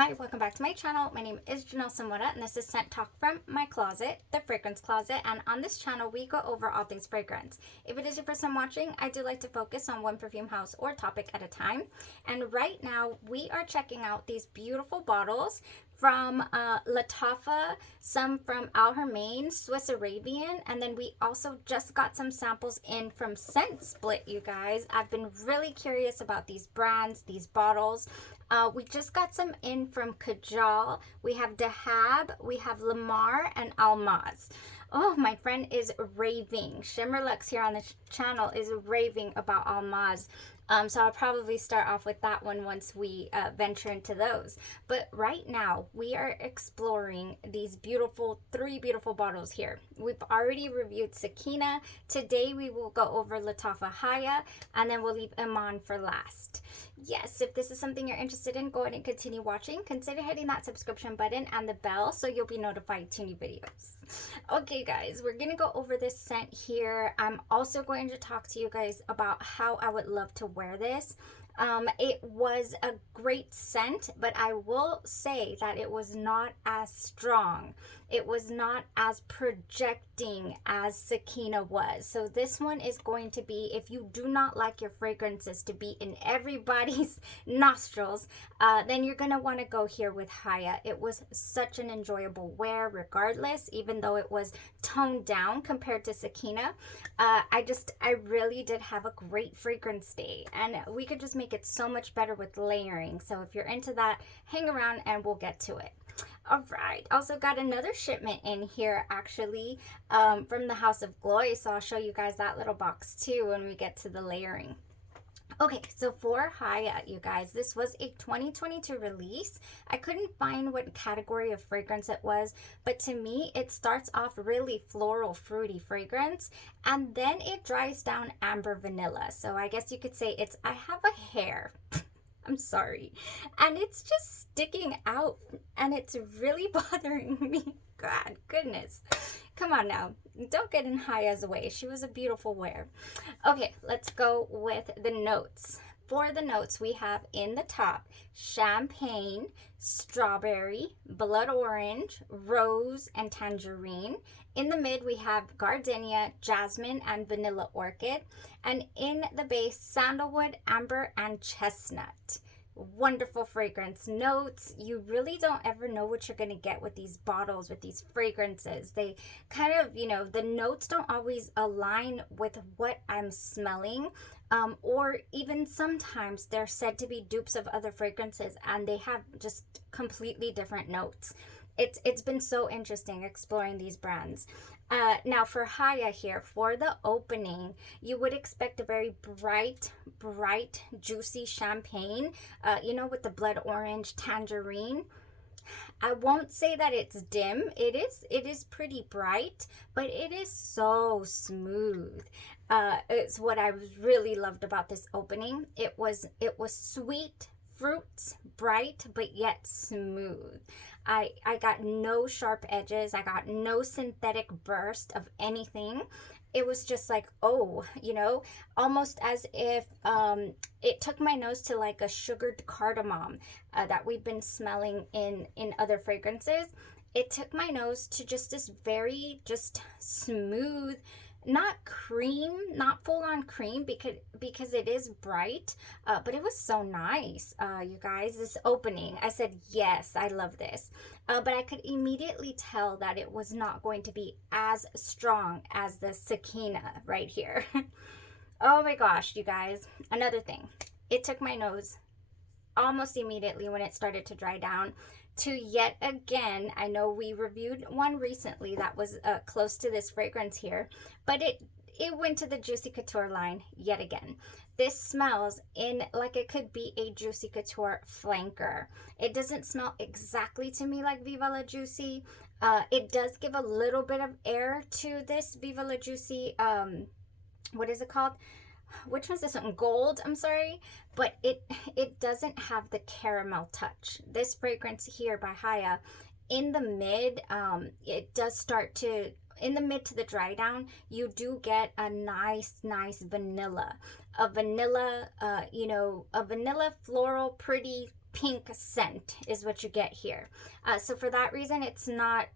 Hi, welcome back to my channel. My name is Janelle Samora, and this is Scent Talk from my closet, the fragrance closet. And on this channel, we go over all things fragrance. If it is your first time watching, I do like to focus on one perfume house or topic at a time. And right now, we are checking out these beautiful bottles from LATTAFA, some from Al Hermain, Swiss Arabian, and then we also just got some samples in from Scent Split, you guys. I've been really curious about these brands, these bottles. We just got some in from Kajal. We have Dahab, we have Lamar, and Almaz. Oh, my friend is raving. Shimmerlux here on the channel is raving about Almaz. So I'll probably start off with that one once we venture into those. But right now, we are exploring these three beautiful bottles here. We've already reviewed Sakina. Today, we will go over LATTAFA HAYA, and then we'll leave Iman for last. Yes, if this is something you're interested in, go ahead and continue watching. Consider hitting that subscription button and the bell so you'll be notified to new videos. Okay, guys, we're going to go over this scent here. I'm also going to talk to you guys about how I would love to wear this. It was a great scent, but I will say that it was not as strong. It was not as projecting as Sakina was. So this one is going to be, if you do not like your fragrances to be in everybody's nostrils, then you're going to want to go here with Haya. It was such an enjoyable wear regardless, even though it was toned down compared to Sakina. I really did have a great fragrance day, and we could just make it so much better with layering. So if you're into that, hang around and we'll get to it. All right, also got another shipment in here actually from the House of Gloi, so I'll show you guys that little box too when we get to the layering. Okay, so for Haya, you guys, this was a 2022 release. I couldn't find what category of fragrance it was, but to me, it starts off really floral, fruity fragrance, and then it dries down amber vanilla. So I guess you could say it's, I have a hair. I'm sorry. And it's just sticking out, and it's really bothering me. God, goodness. Come on now. Don't get in Haya's way. She was a beautiful wear. Okay, let's go with the notes. For the notes, we have in the top, champagne, strawberry, blood orange, rose, and tangerine. In the mid, we have gardenia, jasmine, and vanilla orchid. And in the base, sandalwood, amber, and chestnut. Wonderful fragrance notes. You really don't ever know what you're going to get with these bottles, with these fragrances. They kind of, you know, the notes don't always align with what I'm smelling, or even sometimes they're said to be dupes of other fragrances and they have just completely different notes. It's been so interesting exploring these brands. Now for Haya here, for the opening, you would expect a very bright, juicy champagne, you know, with the blood orange tangerine. I won't say that it's dim. It is pretty bright, but it is so smooth. It's what I really loved about this opening. It was sweet, fruits, bright, but yet smooth. I got no sharp edges. I got no synthetic burst of anything. It was just like, oh, you know, almost as if it took my nose to like a sugared cardamom that we've been smelling in other fragrances. It took my nose to just this very just smooth, not cream, not full on cream, because it is bright, but it was so nice. You guys, this opening, I said, yes, I love this. But I could immediately tell that it was not going to be as strong as the Sakina right here. Oh my gosh, you guys, another thing. It took my nose almost immediately when it started to dry down to yet again, I know we reviewed one recently that was close to this fragrance here, but it went to the Juicy Couture line yet again. This smells in like it could be a Juicy Couture flanker. It doesn't smell exactly to me like Viva La Juicy. It does give a little bit of air to this Viva La Juicy, what is it called? Which one's this one? Gold, I'm sorry. But it doesn't have the caramel touch. This fragrance here by Haya, in the mid, it does start to, in the mid to the dry down, you do get a nice vanilla. A vanilla, you know, a vanilla floral, pretty pink scent is what you get here. So for that reason, it's not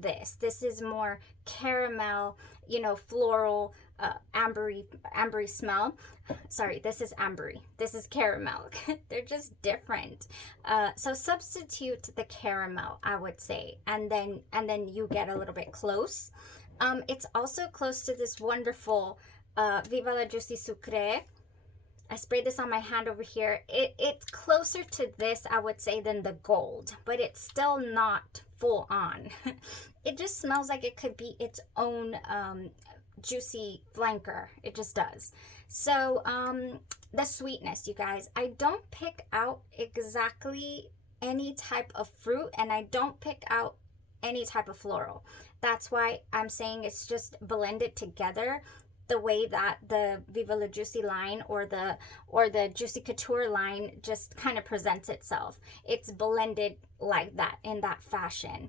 this. This is more caramel, you know, floral, ambery smell. Sorry, this is ambery. This is caramel. They're just different. So substitute the caramel, I would say, and then you get a little bit close. It's also close to this wonderful Viva la Juicy Sucre. I sprayed this on my hand over here. It's closer to this, I would say, than the gold, but it's still not full on. It just smells like it could be its own juicy flanker. It just does. So the sweetness, you guys, I don't pick out exactly any type of fruit, and I don't pick out any type of floral. That's why I'm saying it's just blended together the way that the Viva La Juicy line or the Juicy Couture line just kind of presents itself. It's blended like that, in that fashion,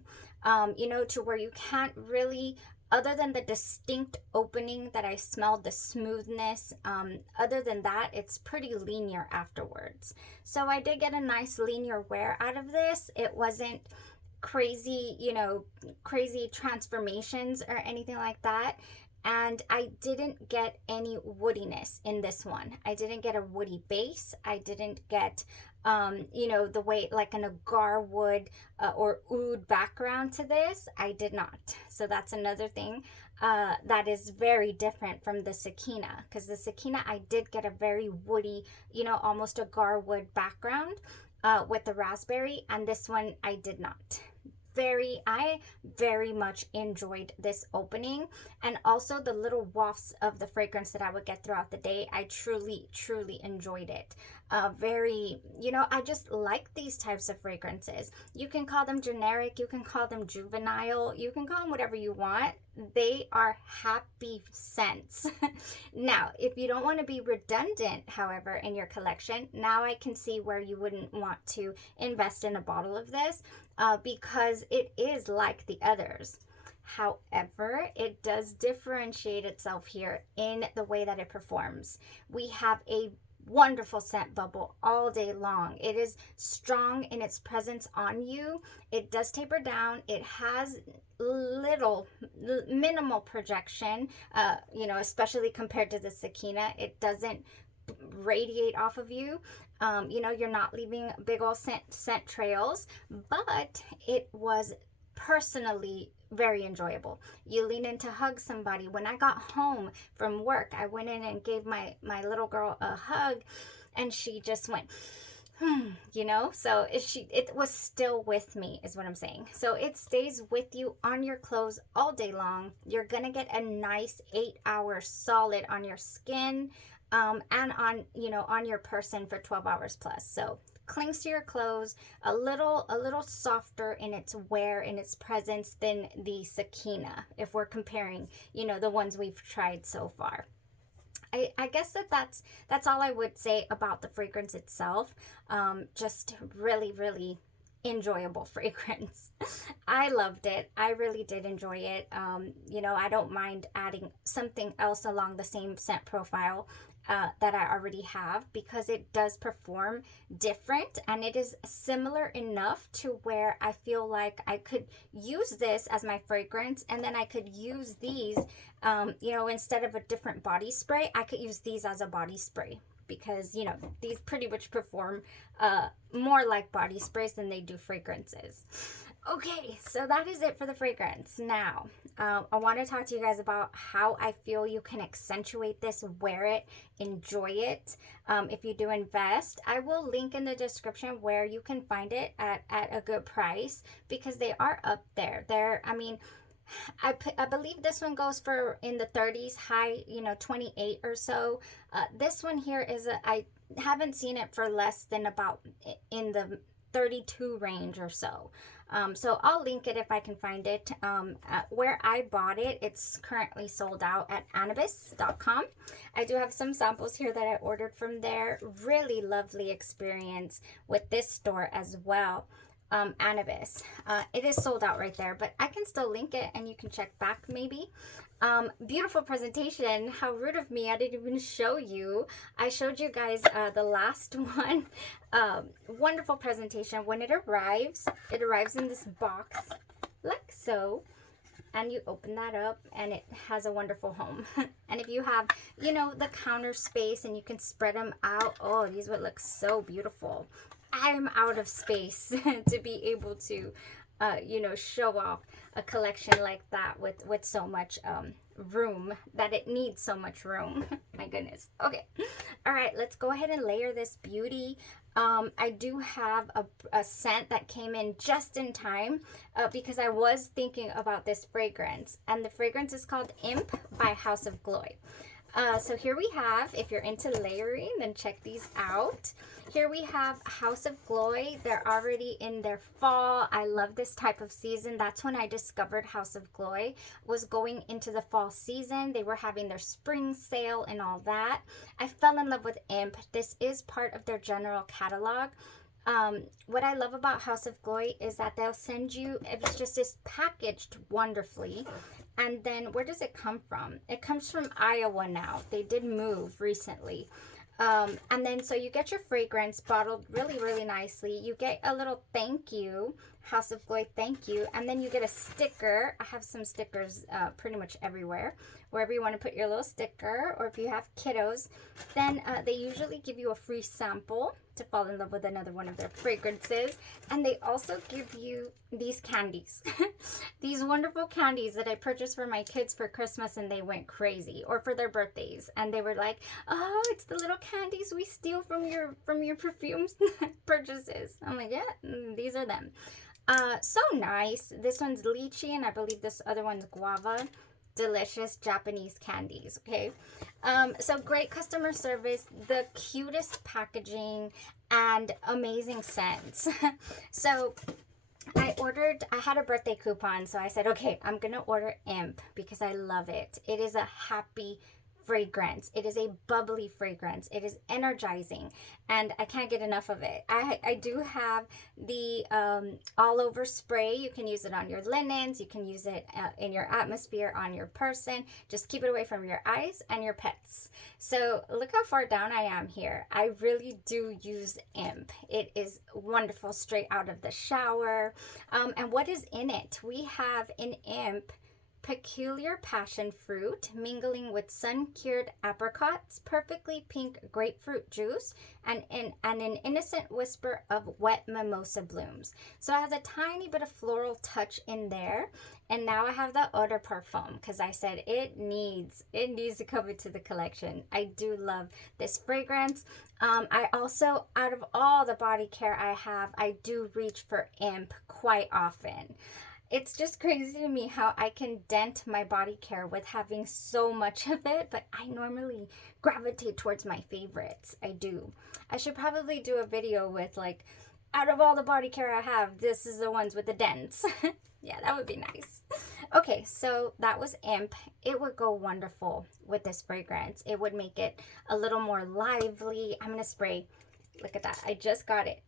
you know, to where you can't really, other than the distinct opening that I smelled, the smoothness, other than that, it's pretty linear afterwards. So I did get a nice linear wear out of this. It wasn't crazy, you know, crazy transformations or anything like that. And I didn't get any woodiness in this one. I didn't get a woody base. I didn't get, you know, the way like an agar wood or oud background to this. I did not. So that's another thing that is very different from the Sakina. Because the Sakina, I did get a very woody, you know, almost agar wood background with the raspberry. And this one, I did not. I very much enjoyed this opening, and also the little wafts of the fragrance that I would get throughout the day. I truly enjoyed it. Very, you know, I just like these types of fragrances. You can call them generic, you can call them juvenile, you can call them whatever you want. They are happy scents. Now, if you don't want to be redundant, however, in your collection, now I can see where you wouldn't want to invest in a bottle of this, because it is like the others. However, it does differentiate itself here in the way that it performs. We have a wonderful scent bubble all day long. It is strong in its presence on you. It does taper down. It has minimal projection, you know, especially compared to the Sakina. It doesn't radiate off of you. You know, you're not leaving big old scent trails, but it was personally very enjoyable. You lean in to hug somebody. When I got home from work, I went in and gave my little girl a hug, and she just went, you know, so it was still with me, is what I'm saying. So it stays with you on your clothes all day long. You're gonna get a nice 8 hours solid on your skin, and on, you know, on your person for 12 hours plus. So clings to your clothes, a little softer in its wear, in its presence than the Sakina, if we're comparing, you know, the ones we've tried so far. I guess that's all I would say about the fragrance itself. Just really enjoyable fragrance. I loved it. I really did enjoy it. You know, I don't mind adding something else along the same scent profile that I already have, because it does perform different, and it is similar enough to where I feel like I could use this as my fragrance, and then I could use these, you know, instead of a different body spray, I could use these as a body spray, because, you know, these pretty much perform more like body sprays than they do fragrances. Okay, so that is it for the fragrance. Now, I want to talk to you guys about how I feel you can accentuate this, wear it, enjoy it. If you do invest, I will link in the description where you can find it at a good price, because they are up there. I mean, I believe this one goes for in the 30s, high, you know, 28 or so. This one here is I haven't seen it for less than about in the 32 range or so. So I'll link it if I can find it. Where I bought it, it's currently sold out at Anabis.com. I do have some samples here that I ordered from there. Really lovely experience with this store as well. Anabis. It is sold out right there, but I can still link it and you can check back maybe. Beautiful presentation. How rude of me. I didn't even show you. I showed you guys the last one. Wonderful presentation. When it arrives in this box like so. And you open that up and it has a wonderful home. And if you have, you know, the counter space and you can spread them out. Oh, these would look so beautiful. I'm out of space to be able to, you know, show off a collection like that with so much room, that it needs so much room. My goodness. Okay. All right, let's go ahead and layer this beauty. I do have a scent that came in just in time because I was thinking about this fragrance, and the fragrance is called Imp by House of Gloi. So here we have, if you're into layering, then check these out. Here we have House of Gloi. They're already in their fall. I love this type of season. That's when I discovered House of Gloi was going into the fall season. They were having their spring sale and all that. I fell in love with Imp. This is part of their general catalog. What I love about House of Gloi is that they'll send you, it's just this packaged wonderfully. And then where does it come from? It comes from Iowa now. They did move recently. And then so you get your fragrance bottled really, really nicely. You get a little thank you, House of Gloi thank you, and then you get a sticker. I have some stickers pretty much everywhere. Wherever you want to put your little sticker, or if you have kiddos, then they usually give you a free sample to fall in love with another one of their fragrances. And they also give you these candies. These wonderful candies that I purchased for my kids for Christmas, and they went crazy, or for their birthdays, and they were like, oh, it's the little candies we steal from your perfumes purchases. I'm like, yeah, these are them. So nice. This one's lychee, and I believe this other one's guava. Delicious Japanese candies. Okay, so great customer service, the cutest packaging, and amazing scents. So I had a birthday coupon, so I said, okay, I'm gonna order Imp because I love it. It is a happy fragrance. It is a bubbly fragrance. It is energizing, and I can't get enough of it. I do have the all over spray. You can use it on your linens. You can use it in your atmosphere, on your person. Just keep it away from your eyes and your pets. So look how far down I am here. I really do use Imp. It is wonderful straight out of the shower. And what is in it? We have in Imp peculiar passion fruit mingling with sun-cured apricots, perfectly pink grapefruit juice, and an innocent whisper of wet mimosa blooms. So it has a tiny bit of floral touch in there. And now I have the eau de parfum because I said it needs to come into the collection. I do love this fragrance. I also, out of all the body care I have, I do reach for Imp quite often. It's just crazy to me how I can dent my body care with having so much of it, but I normally gravitate towards my favorites. I do. I should probably do a video with, like, out of all the body care I have, this is the ones with the dents. Yeah, that would be nice. Okay, so that was Imp. It would go wonderful with this fragrance. It would make it a little more lively. I'm going to spray. Look at that. I just got it.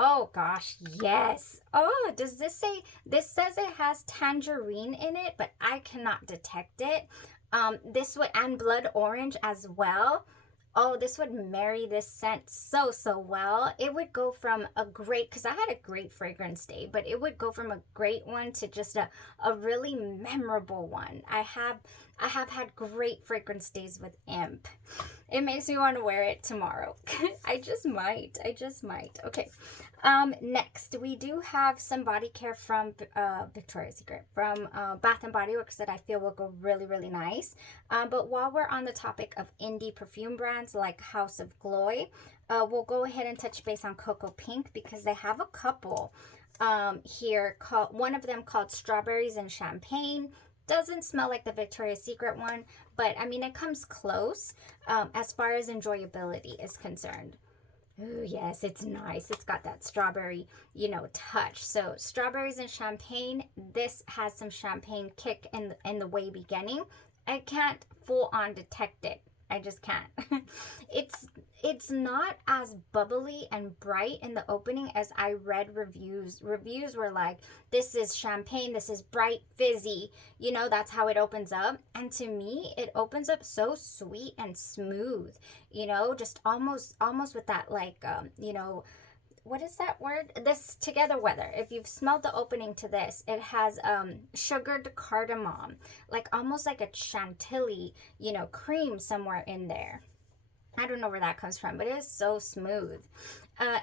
Oh gosh, yes. Oh, does this say, this says it has tangerine in it, but I cannot detect it. This would, and blood orange as well. Oh, this would marry this scent so well. It would go from a great, because I had a great fragrance day, but it would go from a great one to just a really memorable one. I have had great fragrance days with Imp. It makes me want to wear it tomorrow. I just might. Okay. Next, we do have some body care from Victoria's Secret, from Bath & Body Works that I feel will go really nice. But while we're on the topic of indie perfume brands like House of Gloi, we'll go ahead and touch base on Cocoa Pink because they have a couple here. One of them called Strawberries and Champagne. Doesn't smell like the Victoria's Secret one, but I mean, it comes close as far as enjoyability is concerned. Ooh, yes, it's nice. It's got that strawberry, you know, touch. So Strawberries and Champagne, this has some champagne kick in the way beginning. I can't full on detect it I just can't. It's not as bubbly and bright in the opening as I read reviews. Reviews were like, this is champagne, this is bright, fizzy. You know, that's how it opens up. And to me, it opens up so sweet and smooth, you know, just almost with that like, you know, what is that word? This together weather. If you've smelled the opening to this, it has sugared cardamom, like almost like a chantilly, you know, cream somewhere in there. I don't know where that comes from, but it is so smooth.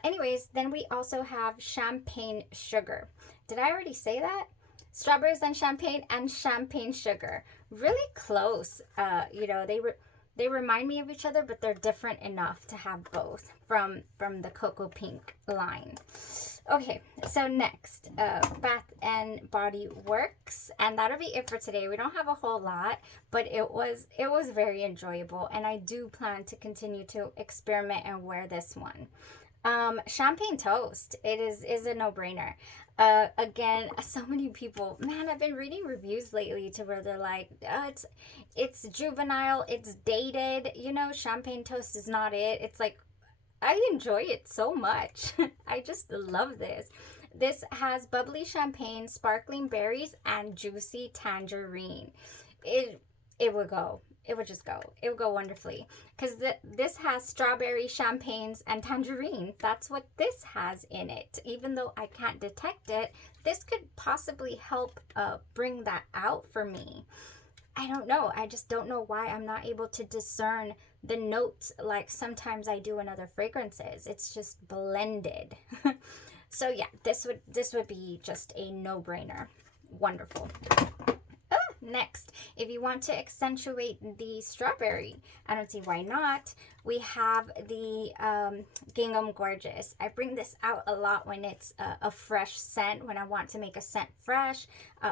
Anyways, then we also have champagne sugar. Did I already say that? Strawberries and champagne sugar. Really close. You know, they remind me of each other, but they're different enough to have both from the Cocoa Pink line. Okay, so next, Bath and Body Works, and that'll be it for today. We don't have a whole lot, but it was very enjoyable, and I do plan to continue to experiment and wear this one. Champagne Toast, it is a no-brainer. Again, so many people, man, I've been reading reviews lately to where they're like, it's juvenile, it's dated, you know, Champagne Toast is not it. It's like, I enjoy it so much. I just love this. This has bubbly champagne, sparkling berries, and juicy tangerine. It would go. It would just go. It would go wonderfully. Because this has strawberry, champagnes, and tangerine. That's what this has in it. Even though I can't detect it, this could possibly help bring that out for me. I don't know. I just don't know why I'm not able to discern the notes like sometimes I do in other fragrances. It's just blended. So yeah, this would be just a no-brainer. Wonderful. Next, if you want to accentuate the strawberry, I don't see why not, we have the Gingham Gorgeous. I bring this out a lot when it's a fresh scent, when I want to make a scent fresh,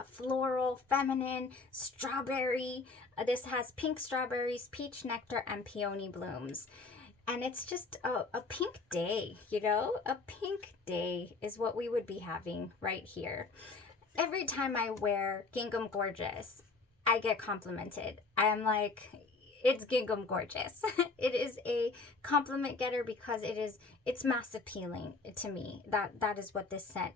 floral, feminine, strawberry. This has pink strawberries, peach nectar, and peony blooms. And it's just a pink day, you know? A pink day is what we would be having right here. Every time I wear Gingham Gorgeous, I get complimented. I am like, it's Gingham Gorgeous. It is a compliment getter because it's mass appealing to me. That is what this scent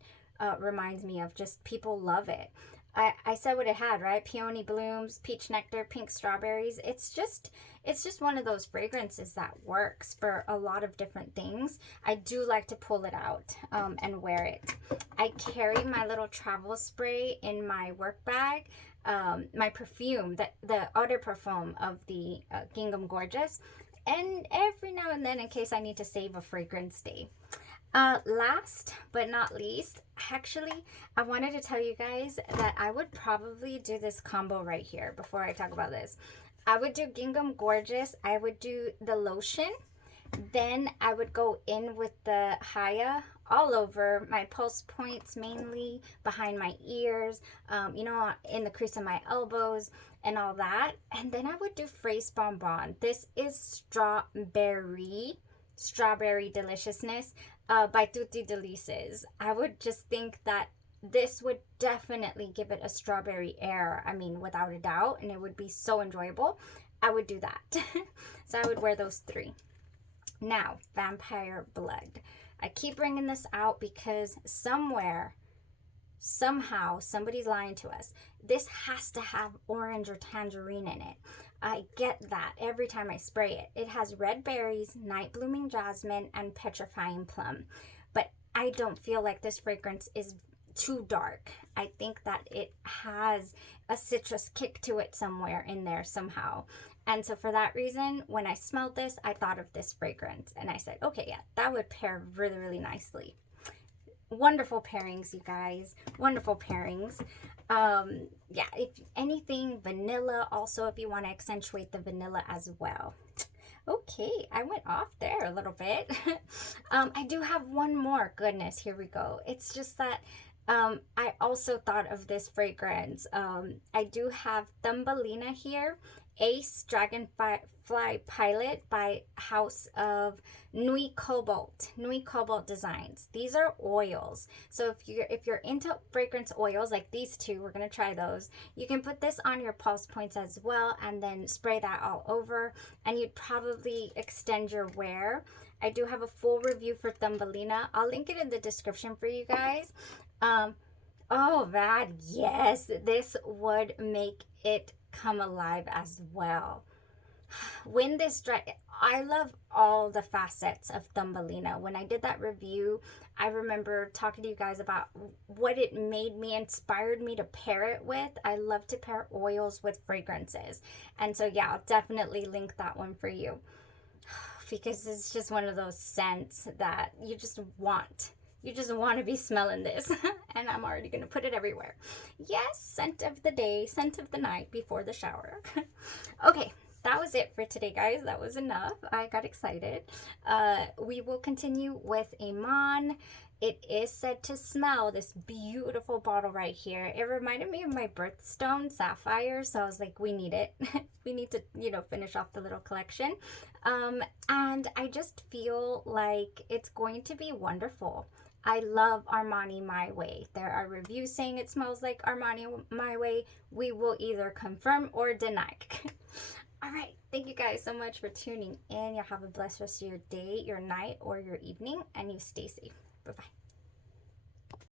reminds me of. Just people love it. I said what it had, right? Peony blooms, peach nectar, pink strawberries. It's just one of those fragrances that works for a lot of different things. I do like to pull it out and wear it. I carry my little travel spray in my work bag. My perfume, the eau de parfum of the Gingham Gorgeous. And every now and then in case I need to save a fragrance day. Last but not least, actually, I wanted to tell you guys that I would probably do this combo right here before I talk about this. I would do Gingham Gorgeous. I would do the lotion. Then I would go in with the Haya all over my pulse points, mainly behind my ears, you know, in the crease of my elbows and all that. And then I would do Fraise Bonbon. This is strawberry deliciousness by Tutti Delices. I would just think that this would definitely give it a strawberry air. I mean, without a doubt, and it would be so enjoyable. I would do that. So I would wear those three. Now, Vampire Blood. I keep bringing this out because somewhere, somehow, somebody's lying to us. This has to have orange or tangerine in it. I get that every time I spray it. It has red berries, night blooming jasmine, and petrifying plum. But I don't feel like this fragrance is too dark. I think that it has a citrus kick to it somewhere in there somehow. And so for that reason, when I smelled this, I thought of this fragrance. And I said, okay, yeah, that would pair really, really nicely. Wonderful pairings, you guys. Wonderful pairings. Yeah, if anything, vanilla also, if you want to accentuate the vanilla as well. Okay, I went off there a little bit. I do have one more. Goodness, here we go. It's just that I also thought of this fragrance. I do have Thumbelina here Ace Dragonfly Pilot by House of Cobalt. Cobalt Designs. These are oils. So if you're into fragrance oils like these two, we're gonna try those. You can put this on your pulse points as well, and then spray that all over, and you'd probably extend your wear. I do have a full review for Thumbelina. I'll link it in the description for you guys. Oh man, yes, this would make it come alive as well. When this dry, I love all the facets of Thumbelina. When I did that review, I remember talking to you guys about what it made me, inspired me to pair it with. I love to pair oils with fragrances. And so yeah, I'll definitely link that one for you, because it's just one of those scents that you just want. You just want to be smelling this. And I'm already going to put it everywhere. Yes, scent of the day, scent of the night before the shower. Okay, that was it for today, guys. That was enough. I got excited. We will continue with Iman. It is said to smell, this beautiful bottle right here. It reminded me of my birthstone sapphire, so I was like, we need it. We need to, you know, finish off the little collection. And I just feel like it's going to be wonderful. I love Armani My Way. There are reviews saying it smells like Armani My Way. We will either confirm or deny. All right. Thank you guys so much for tuning in. You have a blessed rest of your day, your night, or your evening, and you stay safe. Bye-bye.